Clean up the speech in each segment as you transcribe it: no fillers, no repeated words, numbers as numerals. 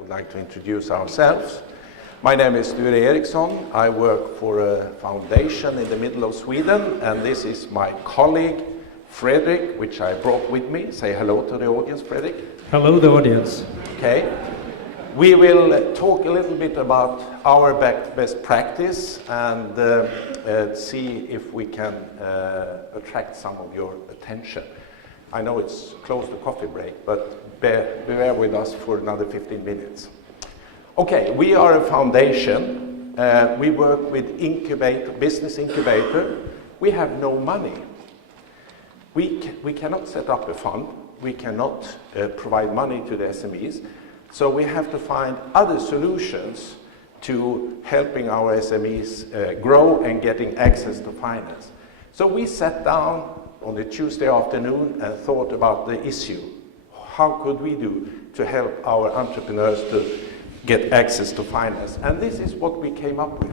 would like to introduce ourselves. My name is Sture Ericsson. I work for a foundation in the middle of Sweden, and this is my colleague Fredrik, which I brought with me. Say hello to the audience, Fredrik. Hello, the audience. Okay. We will talk a little bit about our best practice and see if we can attract some of your attention. I know it's close to coffee break, but bear with us for another 15 minutes. Okay, we are a foundation. We work with business incubator. We have no money. We cannot set up a fund. We cannot provide money to the SMEs. So we have to find other solutions to helping our SMEs grow and getting access to finance. So we sat down on a Tuesday afternoon and thought about the issue. How could we do to help our entrepreneurs to get access to finance? And this is what we came up with.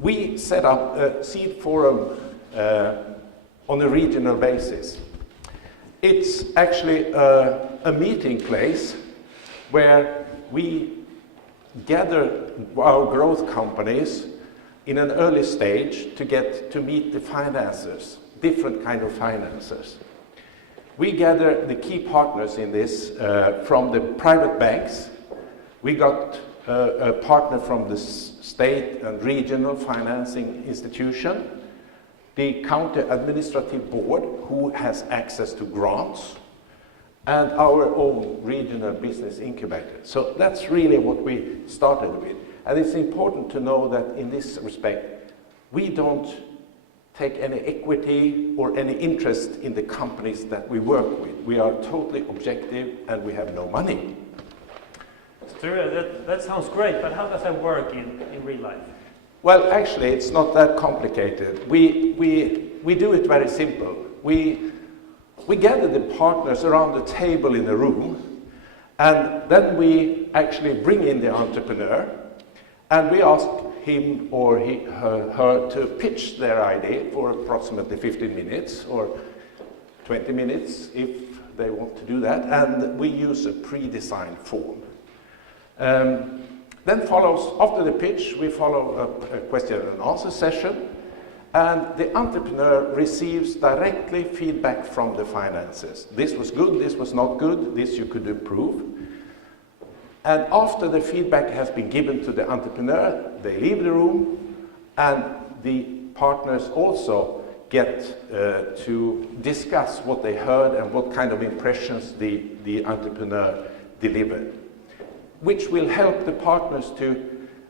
We set up a seed forum on a regional basis. It's actually a meeting place where we gather our growth companies in an early stage to get to meet the financiers, different kind of financiers. We gather the key partners in this from the private banks. We got a partner from the state and regional financing institution, the county administrative board, who has access to grants, and our own regional business incubator. So that's really what we started with. And it's important to know that in this respect, we don't take any equity or any interest in the companies that we work with. We are totally objective and we have no money. Sture, that sounds great, but how does that work in real life? Well, actually, it's not that complicated. We do it very simple. We gather the partners around the table in a room, and then we actually bring in the entrepreneur, and we ask him or her to pitch their idea for approximately 15 minutes or 20 minutes if they want to do that, and we use a pre-designed form. Then follows, after the pitch, we follow a question and answer session, and the entrepreneur receives directly feedback from the financiers. This was good, this was not good, this you could improve. And after the feedback has been given to the entrepreneur, they leave the room, and the partners also get to discuss what they heard and what kind of impressions the entrepreneur delivered, which will help the partners to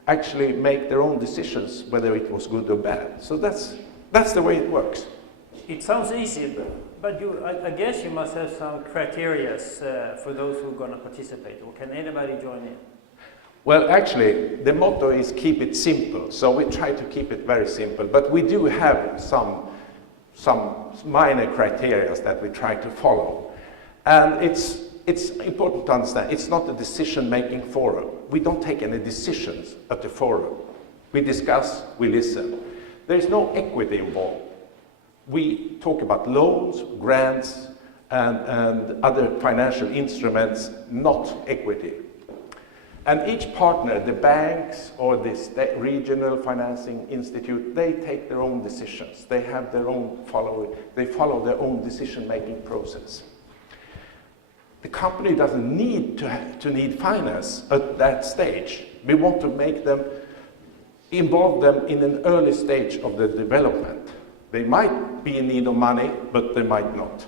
actually make their own decisions whether it was good or bad. So that's the way it works. It sounds easy, but I guess you must have some criteria for those who are going to participate, or can anybody join in? Well, actually, the motto is keep it simple, so we try to keep it very simple, but we do have some minor criteria that we try to follow. And it's important to understand, it's not a decision-making forum. We don't take any decisions at the forum. We discuss, we listen. There's no equity involved. We talk about loans, grants, and other financial instruments, not equity. And each partner, the banks or the regional financing institute, they take their own decisions. They have their own they follow their own decision-making process. The company doesn't need to need finance at that stage. We want to make them, involve them in an early stage of the development. They might be in need of money, but they might not.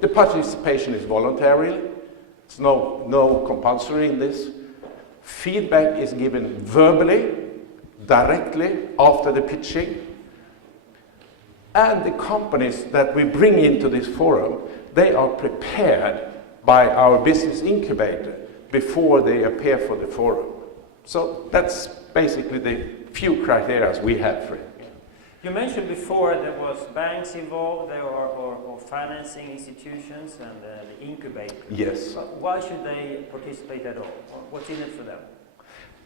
The participation is voluntary. It's no compulsory in this. Feedback is given verbally, directly after the pitching. And the companies that we bring into this forum, they are prepared by our business incubator before they appear for the forum. So that's basically the few criteria we have for it. You mentioned before there was banks involved, there or financing institutions and the incubator. Yes. But why should they participate at all? What's in it for them?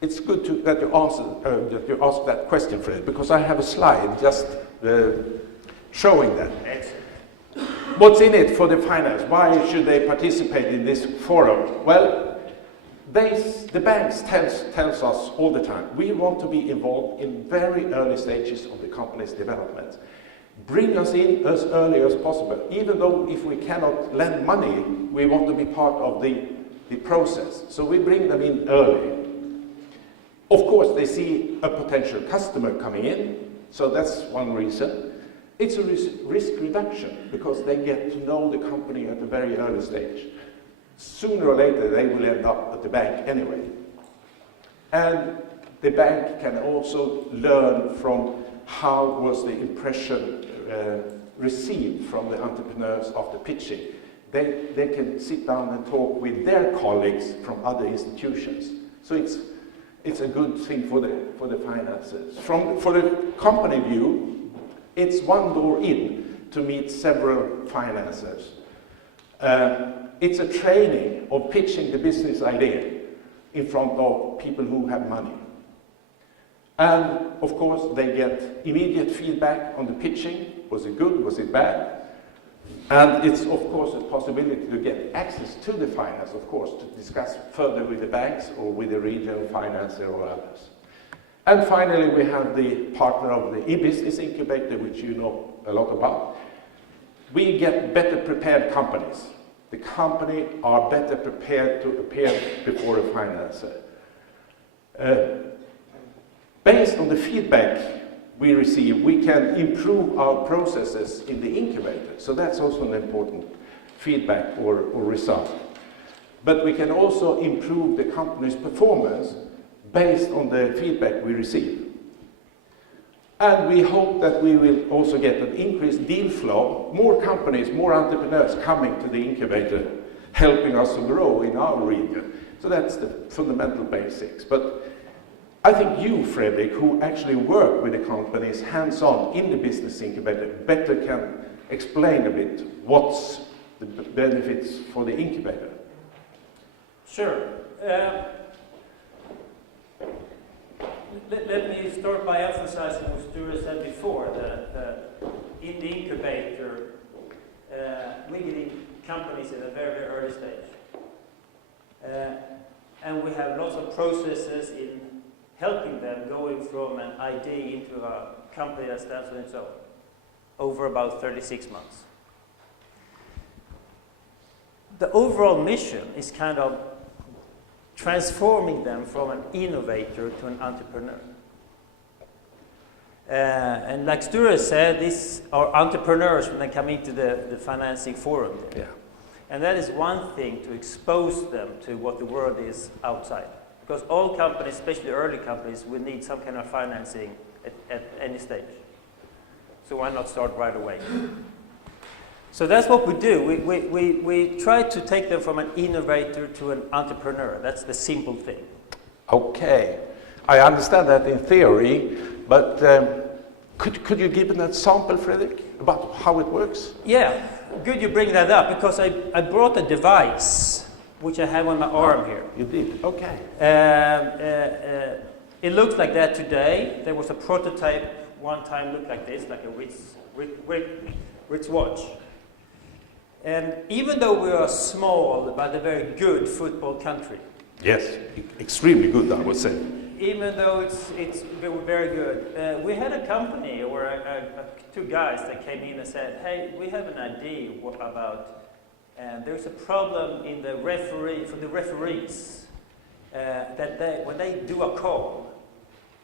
It's good that you ask that question, Fred, because I have a slide just showing that. Excellent. What's in it for the finance? Why should they participate in this forum? Well, the banks tells us all the time, we want to be involved in very early stages of the company's development. Bring us in as early as possible. Even though if we cannot lend money, we want to be part of the process. So we bring them in early. Of course, they see a potential customer coming in, so that's one reason. It's a risk reduction, because they get to know the company at a very early stage. Sooner or later, they will end up at the bank anyway. And the bank can also learn from how was the impression received from the entrepreneurs after pitching. They can sit down and talk with their colleagues from other institutions. So it's a good thing for the finances. For the company view, it's one door in to meet several financiers. It's a training of pitching the business idea in front of people who have money. And of course, they get immediate feedback on the pitching. Was it good? Was it bad? And it's of course a possibility to get access to the finance, of course, to discuss further with the banks or with the regional financer or others. And finally, we have the partner of the e-business incubator, which you know a lot about. We get better prepared companies. The company are better prepared to appear before a financer. Based on the feedback we receive, we can improve our processes in the incubator. So that's also an important feedback or result. But we can also improve the company's performance based on the feedback we receive. And we hope that we will also get an increased deal flow, more companies, more entrepreneurs coming to the incubator, helping us to grow in our region. So that's the fundamental basics. But I think you, Fredrik, who actually work with the companies hands-on in the business incubator, better can explain a bit what's the benefits for the incubator. Sure. Let me start by emphasizing what Sture said before, that in the incubator, we get in companies at a very, very early stage. And we have lots of processes in helping them going from an idea into a company that stands on its own over about 36 months. The overall mission is kind of transforming them from an innovator to an entrepreneur. And like Sture said, these are entrepreneurs when they come into the financing forum there. Yeah. And that is one thing, to expose them to what the world is outside. Because all companies, especially early companies, will need some kind of financing at any stage. So why not start right away? So that's what we do. We try to take them from an innovator to an entrepreneur. That's the simple thing. Okay. I understand that in theory, but could you give an example, Fredrik, about how it works? Yeah, good you bring that up, because I brought a device which I have on my arm here. You did? Okay. It looks like that today. There was a prototype one time looked like this, like a Ritz watch. And even though we are a small but a very good football country. Yes, extremely good, I would say. Even though it's very good. We had a company, or two guys that came in and said, hey, we have an idea about, there's a problem in the referees, that when they do a call,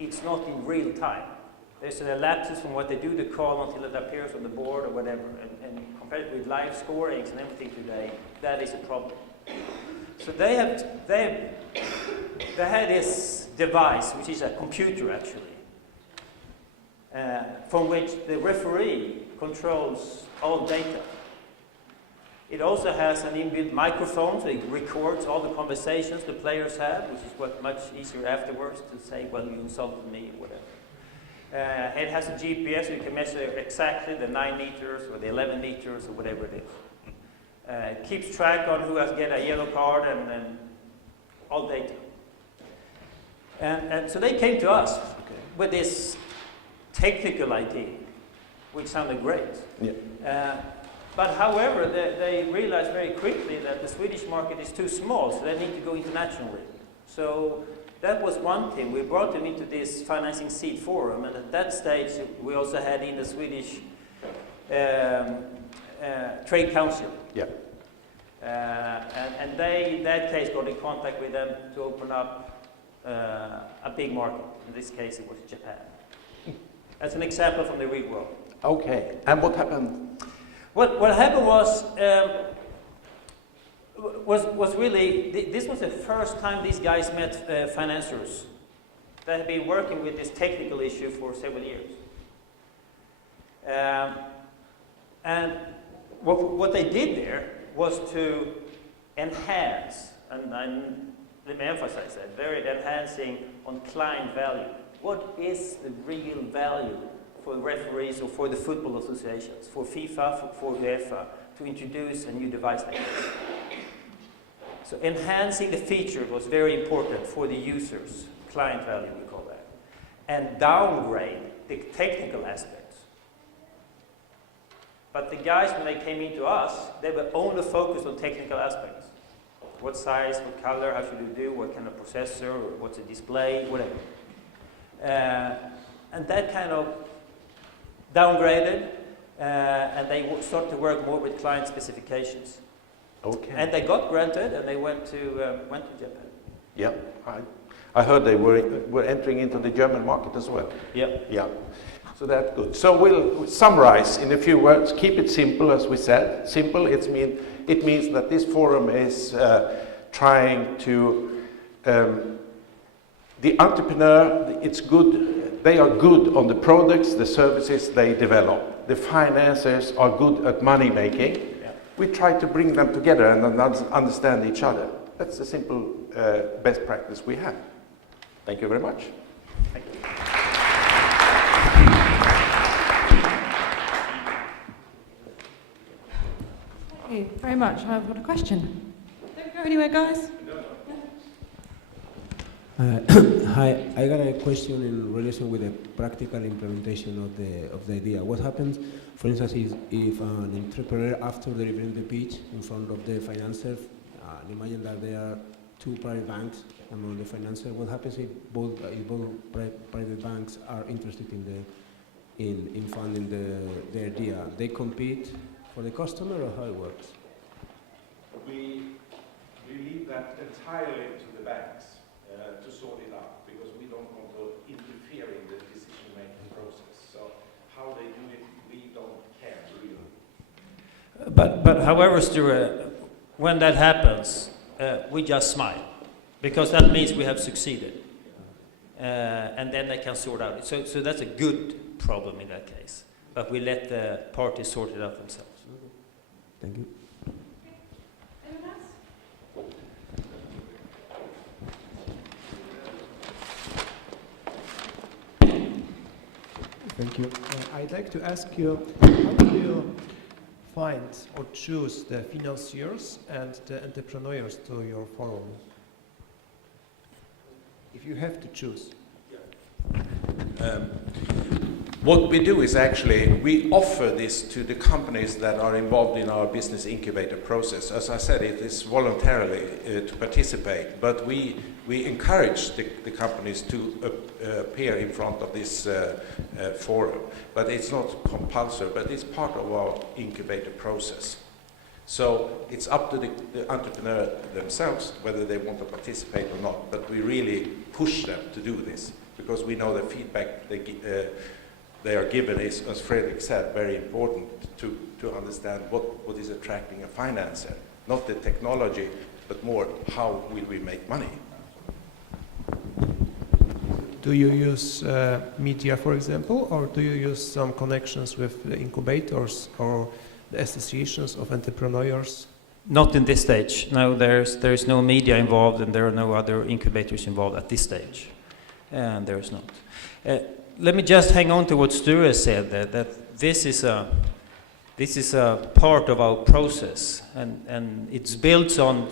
it's not in real time. There's an lapse from what they do the call until it appears on the board or whatever. And compared with live scorings and everything today, that is a problem. So they had this device, which is a computer actually, from which the referee controls all data. It also has an inbuilt microphone, so it records all the conversations the players have, which is much easier afterwards to say, well, you insulted me, or whatever. It has a GPS, so you can measure exactly the 9 meters or the 11 meters or whatever it is. It keeps track on who has get a yellow card and all data. And so they came to us with this technical idea, which sounded great. Yeah. But however, they realized very quickly that the Swedish market is too small, so they need to go internationally. So that was one thing. We brought them into this Financing Seed Forum, and at that stage we also had in the Swedish Trade Council. Yeah. And they, in that case, got in contact with them to open up a big market. In this case, it was Japan. That's an example from the real world. Okay. And what happened? What happened was really, this was the first time these guys met financiers. They had been working with this technical issue for several years. And what they did there was to enhance, and let me emphasize that, very enhancing on client value. What is the real value for referees or for the football associations, for FIFA, for UEFA, to introduce a new device like this? So enhancing the feature was very important for the users, client value we call that, and downgrade the technical aspects. But the guys, when they came into us, they were only focused on technical aspects. What size, what color, how should you do, what kind of processor, what's the display, whatever. And that kind of downgraded, and they started to work more with client specifications. Okay. And they got granted, and they went to Japan. Yeah, I heard they were entering into the German market as well. Yeah. Yeah. So that's good. So we'll summarize in a few words. Keep it simple, as we said. Simple. It means that this forum is trying to the entrepreneur. It's good. They are good on the products, the services they develop. The financiers are good at money making. Yeah. We try to bring them together and understand each other. That's the simple best practice we have. Thank you very much. Thank you. Thank you very much. I've got a question. Don't go anywhere, guys. Hi, I got a question in relation with the practical implementation of the idea. What happens, for instance, if an entrepreneur, after delivering the pitch in front of the financier, imagine that there are two private banks among the financiers. What happens if both private banks are interested in funding the idea? They compete for the customer, or how it works? We leave that entirely to the banks to sort it out, because we don't want to interfere in the decision-making process. So how they do it, we don't care really. But however, Sture, when that happens, we just smile, because that means we have succeeded, and then they can sort out. So that's a good problem in that case. But we let the parties sort it out themselves. Thank you. Anyone else? Thank you. I'd like to ask you, how do you find or choose the financiers and the entrepreneurs to your forum? If you have to choose. What we do is actually, we offer this to the companies that are involved in our business incubator process. As I said, it is voluntarily to participate, but we encourage the companies to appear in front of this forum. But it's not compulsory, but it's part of our incubator process. So it's up to the entrepreneur themselves whether they want to participate or not, but we really push them to do this, because we know the feedback they are given is, as Fredrik said, very important to understand what is attracting a financer. Not the technology, but more how will we make money. Do you use media, for example, or do you use some connections with the incubators or the associations of entrepreneurs? Not in this stage. No, there's no media involved, and there are no other incubators involved at this stage. And there is not. Let me just hang on to what Sture said, that this is a part of our process, and it's built on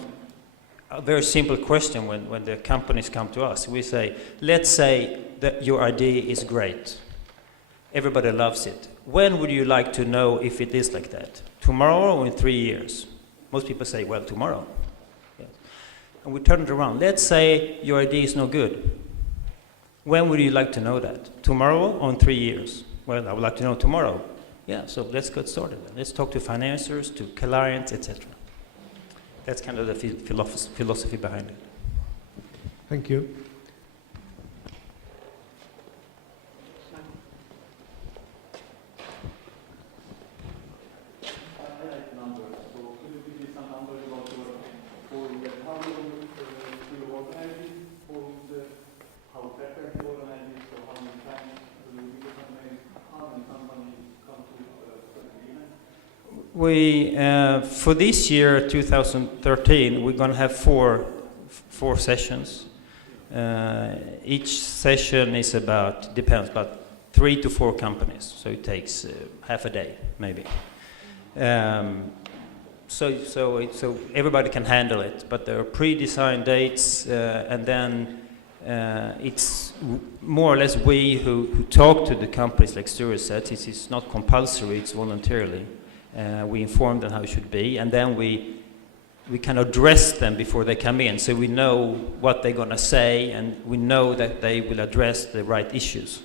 a very simple question when the companies come to us. We say, let's say that your idea is great, Everybody loves it. When would you like to know if it is like that? Tomorrow or in 3 years? Most people say, well, tomorrow. Yes. And we turn it around. Let's say your idea is no good. When would you like to know that? Tomorrow or in 3 years? Well, I would like to know tomorrow. Yeah, so let's get started. Let's talk to financiers, to clients, etc. That's kind of the philosophy behind it. Thank you. We, for this year, 2013, we're going to have four sessions. Each session is about, depends, about 3 to 4 companies, so it takes half a day, maybe. So everybody can handle it, but there are pre-designed dates, and then it's more or less we who talk to the companies, like Sture said. It's not compulsory, it's voluntarily. We inform them how it should be, and then we can address them before they come in, so we know what they're going to say, and we know that they will address the right issues.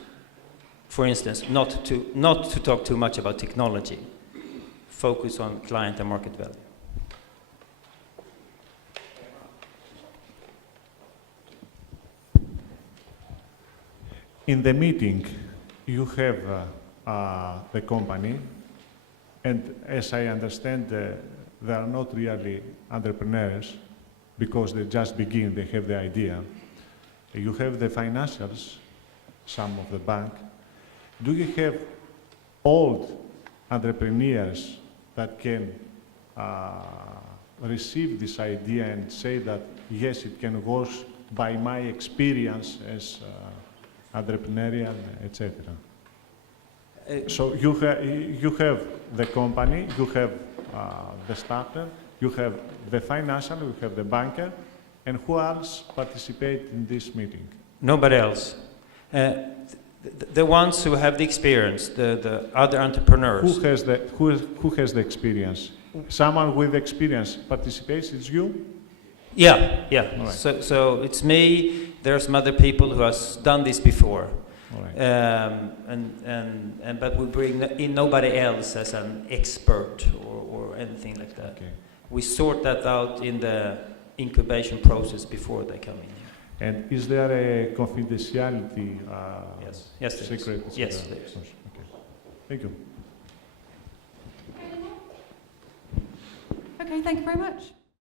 For instance, not to talk too much about technology. Focus on client and market value. In the meeting, you have the company, and as I understand, they are not really entrepreneurs because they just begin, they have the idea. You have the financials, some of the bank. Do you have old entrepreneurs that can receive this idea and say that, yes, it can work by my experience as entrepreneurial, etc.? So you have the company, you have the starter, you have the financial, you have the banker, and who else participate in this meeting? Nobody else. The ones who have the experience, the other entrepreneurs. Who has the experience? Someone with experience participates, it's you? Yeah. Right. So it's me, there's some other people who has done this before. Right. But we bring in nobody else as an expert or anything like that. Okay. We sort that out in the incubation process before they come in here. And is there a confidentiality Yes, there is. secret? Yes, there is. Okay. Thank you. Okay, thank you very much.